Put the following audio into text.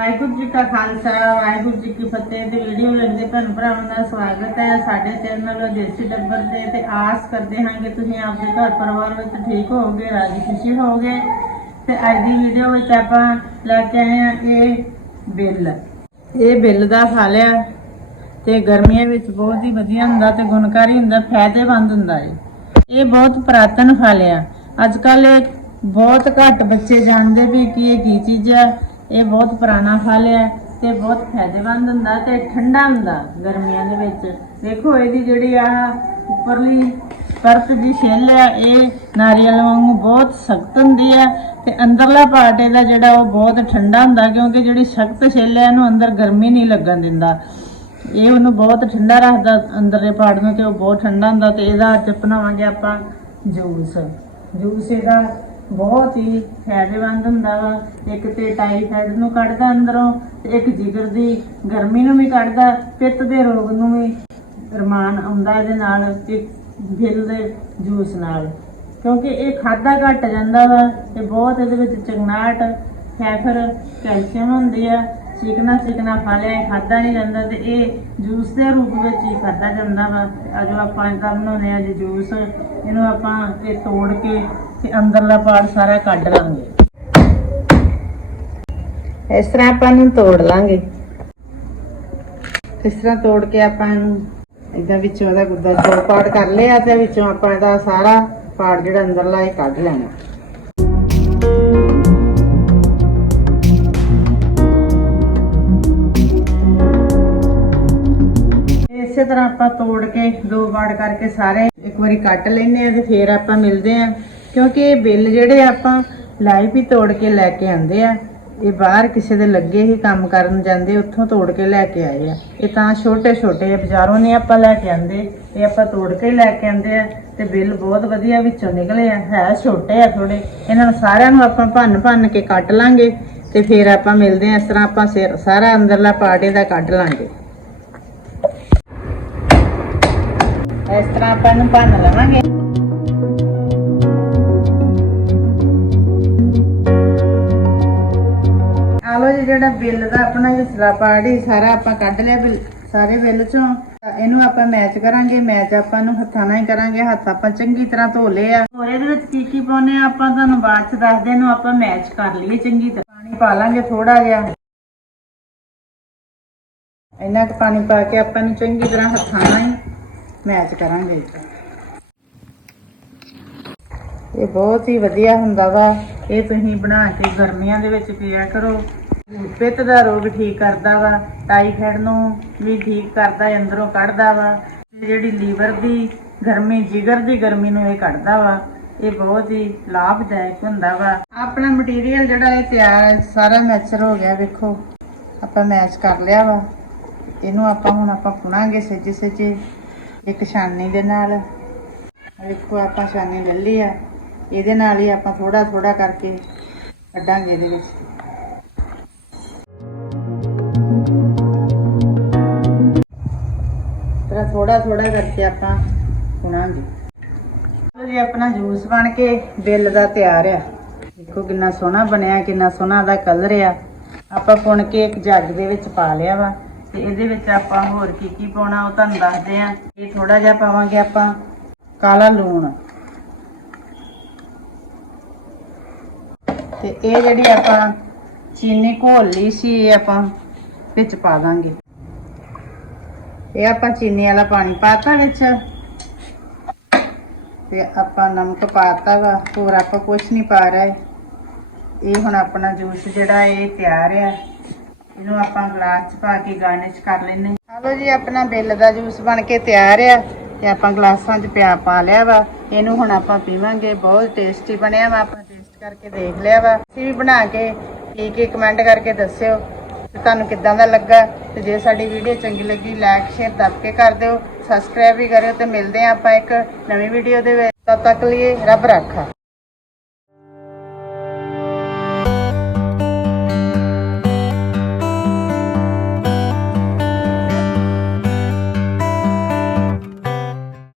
ਵਾਹਿਗੁਰੂ ਜੀ ਕਾ ਖਾਲਸਾ, ਵਾਹਿਗੁਰੂ ਜੀ ਕੀ ਫਤਿਹ ਤੇ ਵੀਡੀਓ ਲੈਂਦੇ ਭੈਣ ਭਰਾਵਾਂ ਦਾ ਸਵਾਗਤ ਹੈ। ਸਾਡੇ ਚੈਨਲ ਦੇਸੀ ਡੱਬਰ ਤੇ ਤੇ ਆਸ ਕਰਦੇ ਹਾਂ ਕਿ ਤੁਸੀਂ ਆਪਦੇ ਘਰ ਪਰਿਵਾਰ ਵਿੱਚ ਠੀਕ ਹੋਵੋਗੇ, ਰਾਜੀ ਖੁਸ਼ੀ ਹੋਵੋਗੇ। ਤੇ ਅੱਜ ਦੀ ਵੀਡੀਓ ਵਿੱਚ ਆਪਾਂ ਲੈ ਕੇ ਆਏ ਹਾਂ ਇਹ ਬਿੱਲ। ਇਹ ਬਿੱਲ ਦਾ ਫਲ ਲਿਆ ਤੇ ਗਰਮੀਆਂ ਵਿੱਚ ਬਹੁਤ ਹੀ ਵਧੀਆ ਹੁੰਦਾ ਤੇ ਗੁਣਕਾਰੀ ਹੁੰਦਾ, ਫਾਇਦੇਮੰਦ ਹੁੰਦਾ ਹੈ ਇਹ ਬਹੁਤ ਪੁਰਾਤਨ ਫਲ ਆ। ਅੱਜ ਕੱਲ ਬਹੁਤ ਘੱਟ ਬੱਚੇ ਜਾਣਦੇ ਵੀ ਕਿ ਇਹ ਕੀ ਚੀਜ਼ ਹੈ ਇਹ ਬਹੁਤ ਪੁਰਾਣਾ ਫਲ ਹੈ ਤੇ ਬਹੁਤ ਫਾਇਦੇਮੰਦ ਹੁੰਦਾ ਤੇ ਠੰਡਾ ਹੁੰਦਾ ਗਰਮੀਆਂ ਦੇ ਵਿੱਚ। ਦੇਖੋ ਇਹਦੀ ਜਿਹੜੀ ਆ ਉੱਪਰਲੀ ਪਰਤ ਦੀ ਛਿੱਲ ਹੈ ਇਹ ਨਾਰੀਅਲ ਵਾਂਗੂ ਬਹੁਤ ਸਖਤ ਹੁੰਦੀ ਹੈ ਤੇ ਅੰਦਰਲਾ ਪਾਰਟ ਇਹਦਾ ਜਿਹੜਾ ਉਹ ਬਹੁਤ ਠੰਡਾ ਹੁੰਦਾ ਕਿਉਂਕਿ ਜਿਹੜੀ ਸਖਤ ਛਿੱਲ ਹੈ ਇਹਨੂੰ ਅੰਦਰ ਗਰਮੀ ਨਹੀਂ ਲੱਗਣ ਦਿੰਦਾ। ਇਹ ਉਹਨੂੰ ਬਹੁਤ ਠੰਡਾ ਰੱਖਦਾ ਅੰਦਰਲੇ ਪਾਰਟ ਨੂੰ ਤੇ ਉਹ ਬਹੁਤ ਠੰਡਾ ਹੁੰਦਾ ਤੇ ਇਹਦਾ ਅੱਜ ਬਣਾਵਾਂਗੇ ਆਪਾਂ ਜੂਸ। ਜੂਸ ਇਹਦਾ ਬਹੁਤ ਹੀ ਫਾਇਦੇਮੰਦ ਹੁੰਦਾ ਵਾ। ਇੱਕ ਤੇ ਟਾਈਫਾਇਡ ਨੂੰ ਕੱਢਦਾ ਅੰਦਰੋਂ ਤੇ ਇੱਕ ਜਿਗਰ ਦੀ ਗਰਮੀ ਨੂੰ ਵੀ ਕੱਢਦਾ, ਪਿੱਤ ਦੇ ਰੋਗ ਨੂੰ ਵੀ ਰਮਾਨ ਆਉਂਦਾ ਇਹਦੇ ਨਾਲ ਤੇ ਦਿਲ ਦੇ ਜੂਸ ਨਾਲ। ਕਿਉਂਕਿ ਇਹ ਖਾਦਾ ਘਟ ਜਾਂਦਾ ਵਾ ਤੇ ਬਹੁਤ ਇਹਦੇ ਵਿੱਚ ਚੰਗਨਾਟ ਫੈਫਰ ਕੈਲਸ਼ੀਅਮ ਹੁੰਦੀ ਆ ਚਿਕਨਾ ਚਿਕਨਾ ਖਾ ਲਿਆ ਖਾਦਾ ਨਹੀਂ ਜਾਂਦਾ ਤੇ ਇਹ ਜੂਸ ਦੇ ਰੂਪ ਵਿੱਚ ਹੀ ਖਾਦਾ ਜਾਂਦਾ ਵਾ। ਅੱਜ ਆਪਾਂ ਇਹਦਾ ਬਣਾਉਣੇ ਆ, ਜੀ ਜੂਸ ਇਹਨੂੰ ਆਪਾਂ ਇਹ ਤੋੜ ਕੇ ਤੇ ਅੰਦਰਲਾ ਪਾਰਟ ਸਾਰਾ ਕੱਢ ਲਾਂਗੇ। ਇਸ ਤਰ੍ਹਾਂ ਆਪਾਂ ਇਹਨੂੰ ਤੋੜ ਲਾਂਗੇ। ਇਸ ਤਰ੍ਹਾਂ ਤੋੜ ਕੇ ਆਪਾਂ ਇਹਨੂੰ ਇਦਾਂ ਵਿੱਚੋਂ ਉਹਦਾ ਗੁੱਦਾ ਦੋ ਪਾਰਟ ਕਰ ਲਿਆ ਤੇ ਵਿੱਚੋਂ ਆਪਾਂ ਇਹਦਾ ਸਾਰਾ ਪਾਰਟ ਜਿਹੜਾ ਅੰਦਰਲਾ ਇਹ ਕੱਢ ਲੈਣਾ। ਇਸੇ ਤਰ੍ਹਾਂ ਆਪਾਂ ਤੋੜ ਕੇ ਦੋ ਵਾੜ ਕਰਕੇ ਸਾਰੇ ਇੱਕ ਵਾਰੀ ਕੱਟ ਲੈਨੇ ਆ ਤੇ ਫੇਰ ਆਪਾਂ ਮਿਲਦੇ ਆ ਕਿਉਂਕਿ ਇਹ ਬਿੱਲ ਜਿਹੜੇ ਆਪਾਂ ਲਾਈਵ ਹੀ ਤੋੜ ਕੇ ਲੈ ਕੇ ਆਂਦੇ ਆ, ਇਹ ਬਾਹਰ ਕਿਸੇ ਦੇ ਲੱਗੇ ਹੀ ਕੰਮ ਕਰਨ ਜਾਂਦੇ, ਉੱਥੋਂ ਤੋੜ ਕੇ ਲੈ ਕੇ ਆਏ ਆ। ਇਹ ਤਾਂ ਛੋਟੇ ਛੋਟੇ ਆ ਬਾਜ਼ਾਰੋਂ ਨਹੀਂ ਆਪਾਂ ਲੈ ਕੇ ਆਂਦੇ ਇਹ ਆਪਾਂ ਤੋੜ ਕੇ ਲੈ ਕੇ ਆਂਦੇ ਆ ਤੇ ਬਿੱਲ ਬਹੁਤ ਵਧੀਆ ਵਿੱਚੋਂ ਨਿਕਲੇ ਆ। ਹੈ ਛੋਟੇ ਆ ਥੋੜੇ ਇਹਨਾਂ ਨੂੰ ਸਾਰਿਆਂ ਨੂੰ ਆਪਾਂ ਭੰਨ ਭੰਨ ਕੇ ਕੱਟ ਲਾਂਗੇ ਤੇ ਫੇਰ ਆਪਾਂ ਮਿਲਦੇ ਆ, ਇਸ ਤਰ੍ਹਾਂ ਆਪਾਂ ਸਿਰ- ਸਾਰਾ ਅੰਦਰਲਾ ਪਾਰਟ ਦਾ ਕੱਢ ਲਾਂਗੇ। ਇਸ ਤਰ੍ਹਾਂ ਆਪਾਂ ਨੂੰ ਭੰਨ ਲਵਾਂਗੇ। ਆਲੋ ਜੀ, ਜਿਹੜਾ ਬਿੱਲ ਦਾ ਆਪਣਾ ਹਿੱਸਾ ਪਾਰਟ ਹੀ ਸਾਰਾ ਆਪਾਂ ਕੱਢ ਲਿਆ ਬਿੱਲ, ਸਾਰੇ ਬਿੱਲ ਚੋਂ। ਇਹਨੂੰ ਆਪਾਂ ਮੈਚ ਕਰਾਂਗੇ ਮੈਚ ਆਪਾਂ ਨੂੰ ਹੱਥਾਂ ਨਾਲ ਹੀ ਕਰਾਂਗੇ, ਹੱਥ ਆਪਾਂ ਚੰਗੀ ਤਰ੍ਹਾਂ ਧੋ ਲਏ ਆ। ਹੋਰ ਇਹਦੇ ਵਿੱਚ ਕੀ ਕੀ ਪਾਉਨੇ ਆ? ਆਪਾਂ ਤੁਹਾਨੂੰ ਬਾਅਦ ਚ ਦੱਸਦੇ ਨੂੰ ਆਪਾਂ ਮੈਚ ਕਰ ਲਈਏ ਚੰਗੀ ਤਰ੍ਹਾਂ। ਪਾਣੀ ਪਾ ਲਾਂਗੇ ਥੋੜਾ ਜਿਹਾ। ਇੰਨਾ ਕੁ ਪਾਣੀ ਪਾ ਕੇ ਆਪਾਂ ਨੂੰ ਚੰਗੀ ਤਰ੍ਹਾਂ ਹੱਥਾਂ ਨਾਲ ਹੀ ਮੈਚ ਕਰਾਂਗੇ। ਇਹ ਬਹੁਤ ਹੀ ਵਧੀਆ ਹੁੰਦਾ ਵਾ। ਇਹ ਤੁਸੀਂ ਬਣਾ ਕੇ ਗਰਮੀਆਂ ਦੇ ਵਿੱਚ ਪੀਆ ਕਰੋ। ਪਿੱਤ ਦਾ ਰੋਗ ਠੀਕ ਕਰਦਾ ਵਾ। ਟਾਈਫਾਇਡ ਨੂੰ ਵੀ ਠੀਕ ਕਰਦਾ ਅੰਦਰੋਂ ਕੱਢਦਾ ਵਾ। ਜਿਹੜੀ ਲੀਵਰ ਦੀ ਗਰਮੀ ਜਿਗਰ ਦੀ ਗਰਮੀ ਨੂੰ ਇਹ ਕੱਢਦਾ ਵਾ। ਇਹ ਬਹੁਤ ਹੀ ਲਾਭਦਾਇਕ ਹੁੰਦਾ ਵਾ। ਆਪਣਾ ਮਟੀਰੀਅਲ ਜਿਹੜਾ ਇਹ ਤਿਆਰ ਹੈ, ਸਾਰਾ ਮੈਚਰ ਹੋ ਗਿਆ ਵੇਖੋ। ਆਪਾਂ ਮੈਚ ਕਰ ਲਿਆ ਵਾ। ਇਹਨੂੰ ਆਪਾਂ ਹੁਣ ਆਪਾਂ ਪੁਣਾਂਗੇ ਸੱਜੇ ਸੱਜੇ ਇੱਕ ਛਾਨੀ ਦੇ ਨਾਲ। ਆਹ ਵੇਖੋ, ਆਪਾਂ ਛਾਨੀ ਲੈ ਲਈ ਆ। ਇਹਦੇ ਨਾਲ ਹੀ ਆਪਾਂ ਥੋੜਾ ਥੋੜਾ ਕਰਕੇ ਕੱਢਾਂਗੇ ਇਹਦੇ ਵਿੱਚ। ਤਰਾ ਥੋੜਾ ਥੋੜਾ ਕਰਕੇ ਆਪਾਂ ਪੁਣਾਂਗੇ। ਲਓ ਜੀ, ਆਪਣਾ ਜੂਸ ਬਣ ਕੇ ਬਿੱਲ ਦਾ ਤਿਆਰ ਆ। ਦੇਖੋ ਕਿੰਨਾ ਸੋਹਣਾ ਬਣਿਆ, ਕਿੰਨਾ ਸੋਹਣਾ ਦਾ ਕਲਰ ਆ। ਆਪਾਂ ਪੁਣ ਕੇ ਇੱਕ ਜੱਗ ਦੇ ਵਿੱਚ ਪਾ ਲਿਆ ਵਾ। ਤੇ ਇਹਦੇ ਵਿੱਚ ਆਪਾਂ ਹੋਰ ਕੀ ਕੀ ਪਾਉਣਾ ਉਹ ਤੁਹਾਨੂੰ ਦੱਸਦੇ ਆ। ਇਹ ਥੋੜਾ ਜਿਹਾ ਪਾਵਾਂਗੇ ਆਪਾਂ ਕਾਲਾ ਲੂਣ। ਤੇ ਇਹ ਜਿਹੜੀ ਆਪਾਂ ਚੀਨੀ ਘੋਲ ਲਈ ਸੀ, ਇਹ ਆਪਾਂ ਵਿੱਚ ਪਾ ਦਾਂਗੇ। ਇਹ ਆਪਾਂ ਚੀਨੀ ਵਾਲਾ ਪਾਣੀ ਪਾਤਾ ਵਿੱਚ। ਤੇ ਆਪਾਂ ਨਮਕ ਪਾਤਾ ਵਾ, ਹੋਰ ਆਪਾਂ ਕੁਝ ਨਹੀਂ ਪਾ ਰਹੇ। ਇਹ ਹੁਣ ਆਪਣਾ ਜੂਸ ਜਿਹੜਾ, ਇਹ ਤਿਆਰ ਆ। ਇਹਨੂੰ ਆਪਾਂ ਗਲਾਸ 'ਚ ਪਾ ਕੇ ਗਾਰਨਿਸ਼ ਕਰ ਲੈਨੇ ਹਲੋ ਜੀ, ਆਪਣਾ ਬਿੱਲ ਦਾ ਜੂਸ ਬਣ ਕੇ ਤਿਆਰ ਆ ਤੇ ਆਪਾਂ ਗਲਾਸਾਂ 'ਚ ਪਿਆ ਪਾ ਲਿਆ ਵਾ। ਇਹਨੂੰ ਹੁਣ ਆਪਾਂ ਪੀਵਾਂਗੇ, ਬਹੁਤ ਟੇਸਟੀ ਬਣਿਆ ਵਾ। ਆਪਾਂ ਟੇਸਟ ਕਰਕੇ ਦੇਖ ਲਿਆ ਵਾ। ਤੁਸੀਂ ਵੀ ਬਣਾ ਕੇ ਪੀ ਕੇ ਕਮੈਂਟ ਕਰਕੇ ਦੱਸਿਓ ਤੇ ਤੁਹਾਨੂੰ ਕਿੱਦਾਂ ਦਾ ਲੱਗਾ। ਤੇ ਜੇ ਸਾਡੀ ਵੀਡੀਓ ਚੰਗੀ ਲੱਗੀ ਲਾਈਕ ਸ਼ੇਅਰ ਦੱਬ ਕੇ ਕਰ ਦਿਓ। ਸਬਸਕ੍ਰਾਈਬ ਵੀ ਕਰਿਓ ਤੇ ਮਿਲਦੇ ਹਾਂ ਆਪਾਂ ਇੱਕ ਨਵੀਂ ਵੀਡੀਓ ਦੇ ਵਿੱਚ। ਤਦ ਤੱਕ ਲਈ ਰੱਬ ਰਾਖਾ।